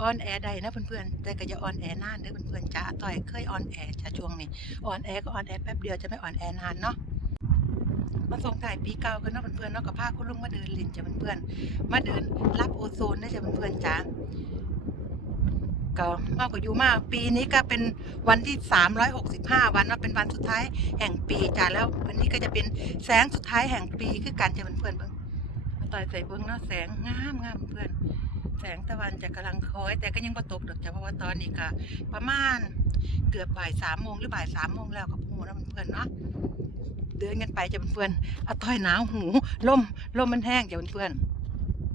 ออนแอร์ได้นะเพื่อนๆ แต่ก็อย่ออนแอร์นานเด้อเพื่อนๆจ้าต้อยเคยออนแอร์จ้าช่วงนี้ออนแอร์ก็ออนแอร์แป๊บเดียวจะไม่ออนแอร์นานเนาะมาส่งถ่ายปีเก่ากันเนาะเพื่อนๆเนาะกับพาคุณลุงมาเดินเล่นจ้าเพื่อนๆมาเดินรับโอโซนนะจ้าเพื่อนๆจ้าก็มากกว่าอยู่มากปีนี้ก็เป็นวันที่ 365 วันเนาะเป็นวันสุดท้ายแห่งปีจ้าแล้ววันนี้ก็จะเป็นแสงสุดท้ายแห่งปีคือกันจ้าเพื่อนๆเบิ่งอาต้อยใส่เบิ่งเนาะแสงงามงามเพื่อน งตะวันจะกำลังค้อย แต่ก็ยังบ่ตกดอกจ้ะเพราะว่าตอนนี้ก็ประมาณเกือบบ่ายสามโมงหรือบ่ายสามโมงแล้วกับพูนะเพื่อนเนาะเดินกันไปจะเพื่อนอาต้อยหนาวหูลมลมมันแห้งจ้ะเพื่อน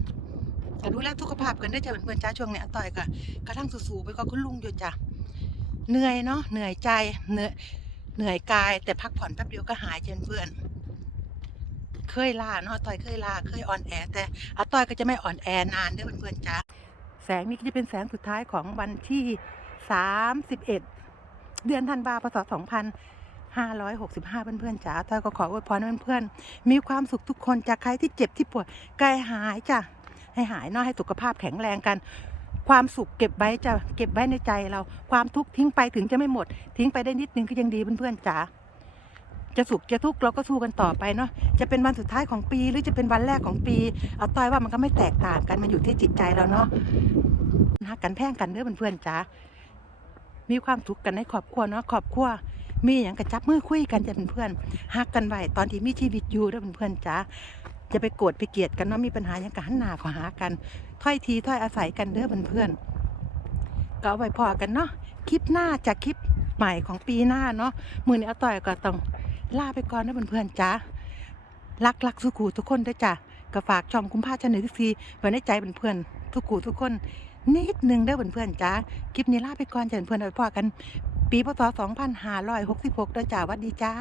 ๆแต่ดูแลสุขภาพกันได้จ้ะเพื่อนจ้าช่วงเนี้อาต้อยก็กระทั่งสู้ๆไปก็คุณลุงอยู่จ้ะเหนื่อยเนาะเหนื่อยใจเหนื่อยเหนื่อยกายแต่พักผ่อนแป๊บเดียวก็หายจ้ะเพื่อน เคยลาเนาะอต้อยเคยลาเคยอ่อนแอ แต่อาต้อยก็จะไม่อ่อนแอนานเด้อเพื่อนๆจ้าแสงนี้ก็จะเป็นแสงสุดท้ายของวันที่31เดือนธันวาคมพศ2565 เพื่อนๆจ๋าต้อยก็ขออวยพรเพื่อนๆ มีความสุขทุกคนจากใครที่เจ็บที่ปวดใกล้หายจ้ะ ให้หายเนาะให้สุขภาพแข็งแรงกัน ความสุขเก็บไว้จะเก็บไว้ในใจเรา ความทุกข์ทิ้งไปถึงจะไม่หมด ทิ้งไปได้นิดนึงก็ยังดีเพื่อนๆจ๋า จะสุขจะทุกข์เราก็สู้กันต่อไปเนาะจะเป็นวันสุดท้ายของปีหรือจะเป็นวันแรกของปี เอาต้อยว่ามันก็ไม่แตกต่างกันมันอยู่ที่จิตใจเราเนาะฮักกันแพ่งกันเด้อเพื่อนๆจ้ามีความสุขกันในครอบครัวเนาะครอบครัวมีอย่างกระจับมือคุยกันจะเป็นเพื่อนฮักกันไว้ตอนที่มีชีวิตอยู่เด้อเพื่อนๆจ้าจะไปโกรธไปเกลียดกันเนาะมีปัญหาอย่างกันหันหน้าขอหากันถ้อยทีถ้อยอาศัยกันเด้อเพื่อนๆก็เอาไว้พอกันเนาะคลิปหน้าจากคลิปใหม่ของปีหน้าเนาะมือนี้เอาต่อยก็ต้อง ลาไปก่อนนะเพื่อนๆจ้ารักรักสุขูทุกคนด้วยจ้ะก็ฝากช่องคุ้มผ้าชนทุกทีไว้ในใจเพื่อนๆทุกกูทุกคน นิดหนึ่งได้อเพื่อนๆจ้าคลิปนี้ลาไปก่อนจ้ะเพื่อนๆเอาไปพอกัน ปีพศ2566ด้อจ้าวัดดีจ้า